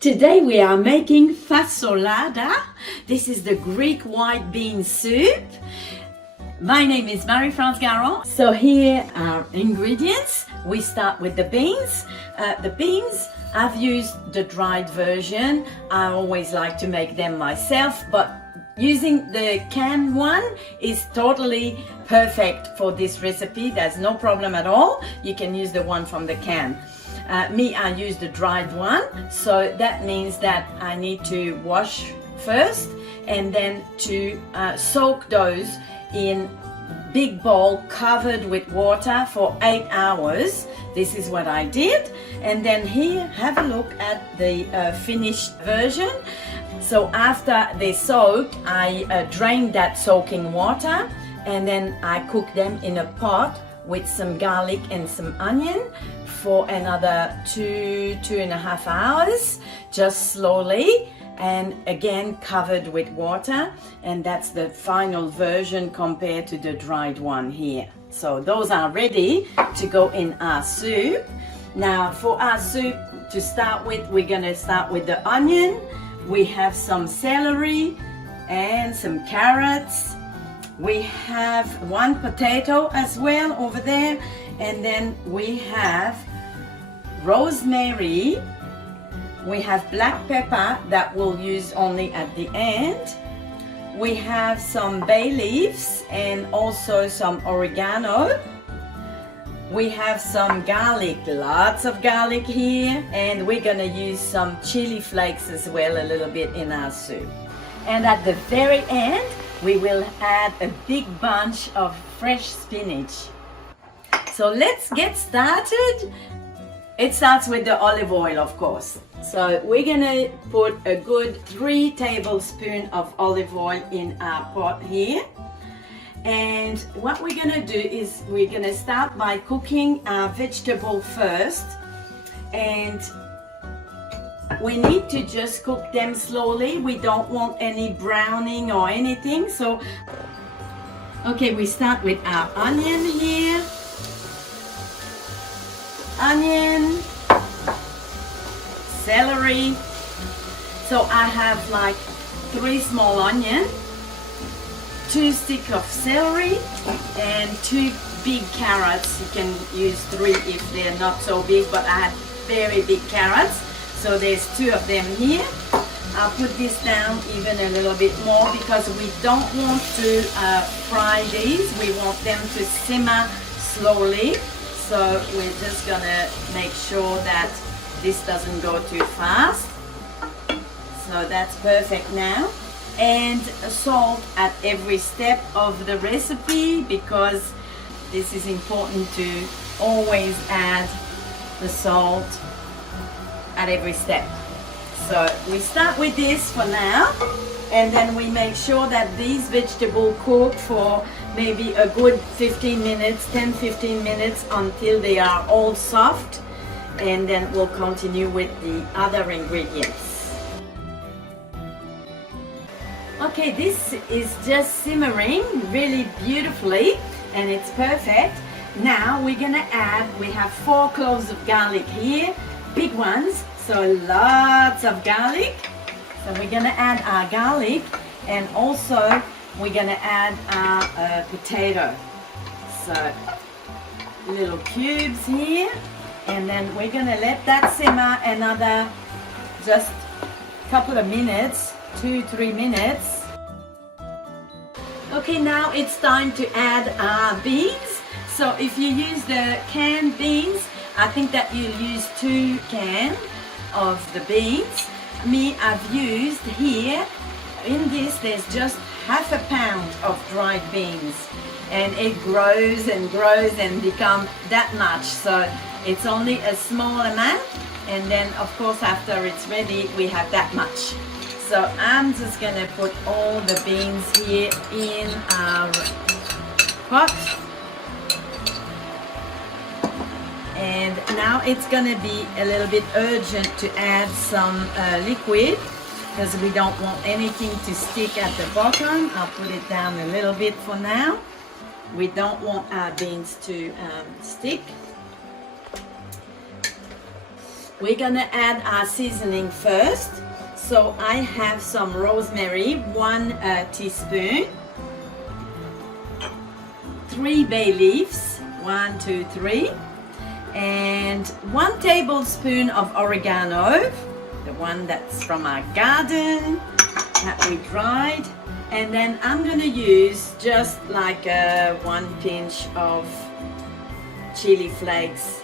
Today we are making fasolada. This is the Greek white bean soup. My name is Marie-France Garon. So here are ingredients. We start with the beans. I've used the dried version. I always like to make them myself, but using the canned one is totally perfect for this recipe. There's no problem at all. You can use the one from the can. I use the dried one, so that means that I need to wash first and then to soak those in big bowl covered with water for 8 hours. This is what I did. And then here, have a look at the finished version. So after they soak, I drained that soaking water and then I cook them in a pot with some garlic and some onion for another 2.5 hours, just slowly, and again covered with water. And that's the final version compared to the dried one here. So those are ready to go in our soup. Now for our soup to start with, we're gonna start with the onion. We have some celery and some carrots. We have one potato as well over there, and then we have rosemary. We have black pepper that we'll use only at the end. We have some bay leaves and also some oregano. We have some garlic, lots of garlic here, and we're gonna use some chili flakes as well, a little bit in our soup. And at the very end, we will add a big bunch of fresh spinach. So let's get started. It starts with the olive oil, of course. So we're gonna put a good 3 tablespoons of olive oil in our pot here. And what we're gonna do is we're gonna start by cooking our vegetable first. And we need to just cook them slowly. We don't want any browning or anything. So, okay, we start with our onion here. Onion, celery. So I have like 3 small onions, 2 sticks of celery, and 2 big carrots. You can use 3 if they're not so big, but I have very big carrots. So there's 2 of them here. I'll put this down even a little bit more because we don't want to fry these. We want them to simmer slowly. So we're just gonna make sure that this doesn't go too fast. So that's perfect now. And salt at every step of the recipe, because this is important to always add the salt at every step. So we start with this for now, and then we make sure that these vegetables cook for maybe a good 15 minutes, 10-15 minutes, until they are all soft, and then we'll continue with the other ingredients. Okay, this is just simmering really beautifully and it's perfect. Now we're gonna add, we have 4 cloves of garlic here, big ones, so lots of garlic. So we're gonna add our garlic, and also we're gonna add our potato. So little cubes here, and then we're gonna let that simmer another just couple of minutes, 2-3 minutes. Okay, now it's time to add our beans. So if you use the canned beans, I think that you'll use 2 cans of the beans. I've used here, in this there's just half a pound of dried beans, and it grows and grows and becomes that much. So it's only a small amount, and then of course after it's ready we have that much. So I'm just gonna put all the beans here in our pot. And now it's gonna be a little bit urgent to add some liquid, because we don't want anything to stick at the bottom. I'll put it down a little bit for now. We don't want our beans to stick. We're gonna add our seasoning first. So I have some rosemary, 1 teaspoon, 3 bay leaves, 1, 2, 3, and 1 tablespoon of oregano, the one that's from our garden that we dried. And then I'm gonna use just like 1 pinch of chili flakes,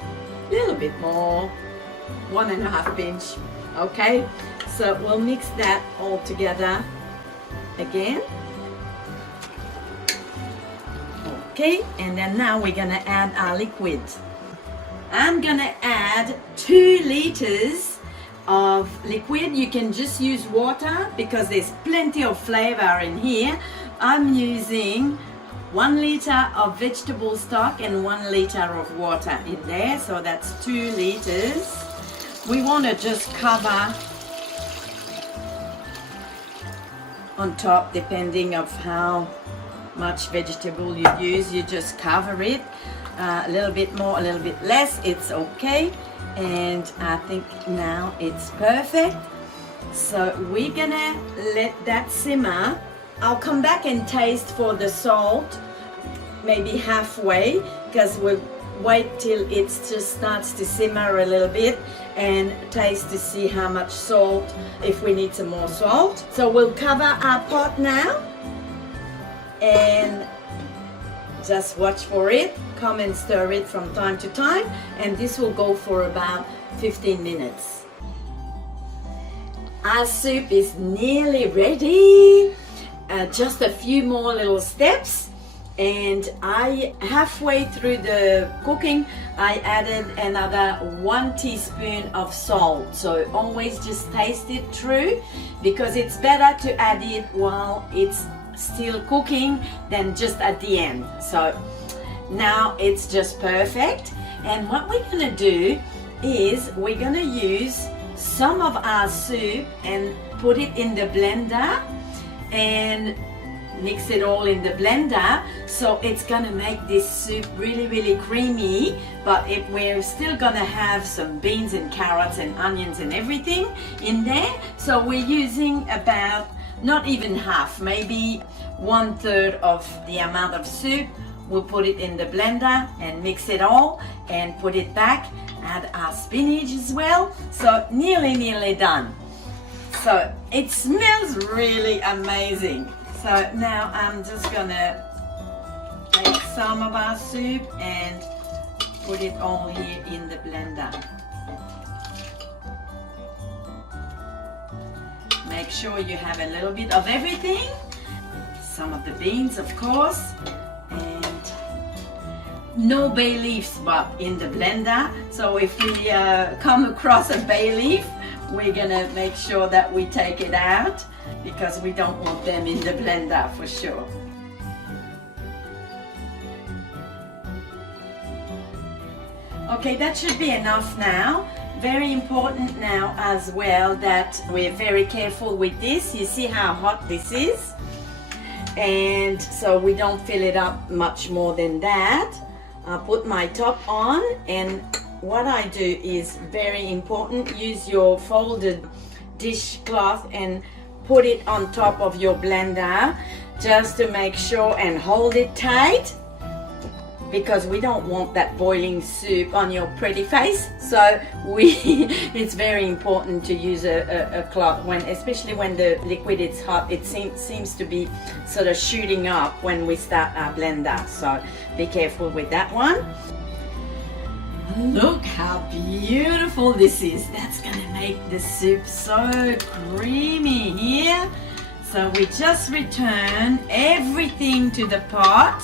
a little bit more, 1.5 pinch. Okay, so we'll mix that all together again. Okay, and then now we're gonna add our liquid. I'm gonna add 2 liters of liquid. You can just use water because there's plenty of flavor in here. I'm using 1 liter of vegetable stock and 1 liter of water in there, so that's 2 liters. We want to just cover on top, depending of how much vegetable you use. You just cover it a little bit more, a little bit less, it's okay. And I think now it's perfect. So we're gonna let that simmer. I'll come back and taste for the salt, maybe halfway, because we'll wait till it just starts to simmer a little bit and taste to see how much salt, if we need some more salt. So we'll cover our pot now and just watch for it. Come and stir it from time to time, and this will go for about 15 minutes. Our soup is nearly ready. Just a few more little steps, and halfway through the cooking I added another 1 teaspoon of salt. So always just taste it through, because it's better to add it while it's still cooking than just at the end. So now it's just perfect. And what we're gonna do is we're gonna use some of our soup and put it in the blender and mix it all in the blender. So it's gonna make this soup really creamy, but we're still gonna have some beans and carrots and onions and everything in there. So we're using about, not even half, maybe 1/3 of the amount of soup. We'll put it in the blender and mix it all and put it back. Add our spinach as well. So nearly done. So it smells really amazing. So now I'm just gonna take some of our soup and put it all here in the blender. Make sure you have a little bit of everything. Some of the beans, of course, and no bay leaves but in the blender. So if we come across a bay leaf, we're gonna make sure that we take it out, because we don't want them in the blender for sure. Okay, that should be enough now. Very important now as well that we're very careful with this. You see how hot this is? And so we don't fill it up much more than that. I'll put my top on, and what I do is very important. Use your folded dishcloth and put it on top of your blender just to make sure, and hold it tight, because we don't want that boiling soup on your pretty face. So it's very important to use a cloth, especially when the liquid is hot. It seems to be sort of shooting up when we start our blender. So be careful with that one. Look how beautiful this is. That's gonna make the soup so creamy here. So we just return everything to the pot.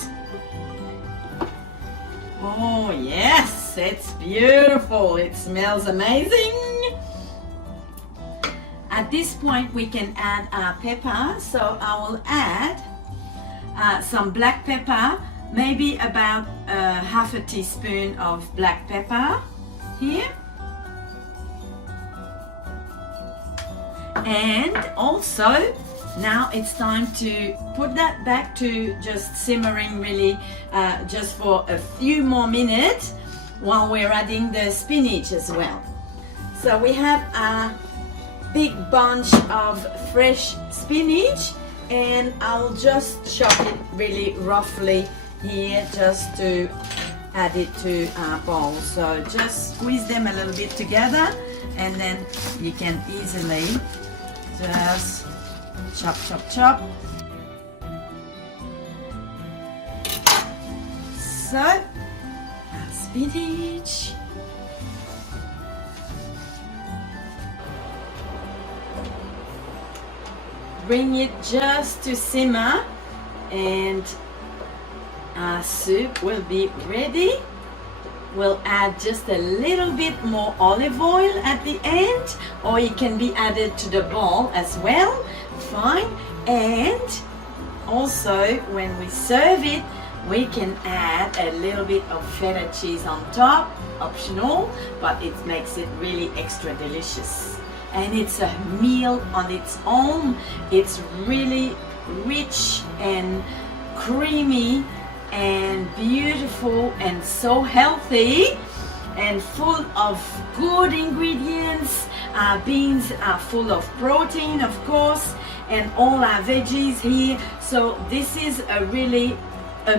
Oh yes, it's beautiful. It smells amazing. At this point we can add our pepper. So I will add some black pepper, maybe about half a teaspoon of black pepper here. And also now it's time to put that back to just simmering really just for a few more minutes while we're adding the spinach as well. So we have a big bunch of fresh spinach, and I'll just chop it really roughly here just to add it to our bowl. So just squeeze them a little bit together, and then you can easily just chop, chop, chop. So, our spinach. Bring it just to simmer, and our soup will be ready. We'll add just a little bit more olive oil at the end, or it can be added to the bowl as well. Fine. And also when we serve it, we can add a little bit of feta cheese on top, optional, but it makes it really extra delicious. And it's a meal on its own. It's really rich and creamy and beautiful and so healthy and full of good ingredients. Our beans are full of protein, of course, and all our veggies here. So this is a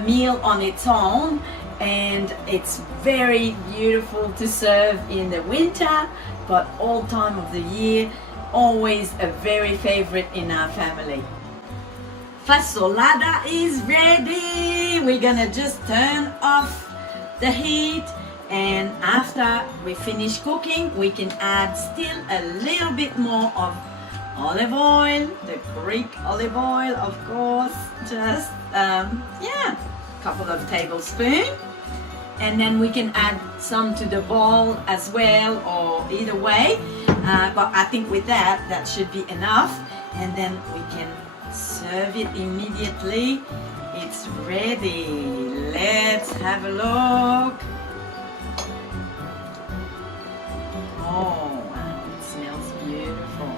meal on its own, and it's very beautiful to serve in the winter, but all time of the year, always a very favorite in our family. Fasolada is ready. We're gonna just turn off the heat, and after we finish cooking, we can add still a little bit more of olive oil, the Greek olive oil, of course, just a couple of tablespoons, and then we can add some to the bowl as well, or either way, but I think with that should be enough, and then we can serve it immediately. It's ready. Let's have a look. Oh wow, it smells beautiful.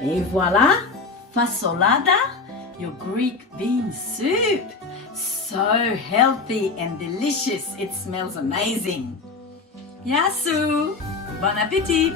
Et voila, fasolada, your Greek bean soup. So healthy and delicious. It smells amazing. Yasu, bon appetit.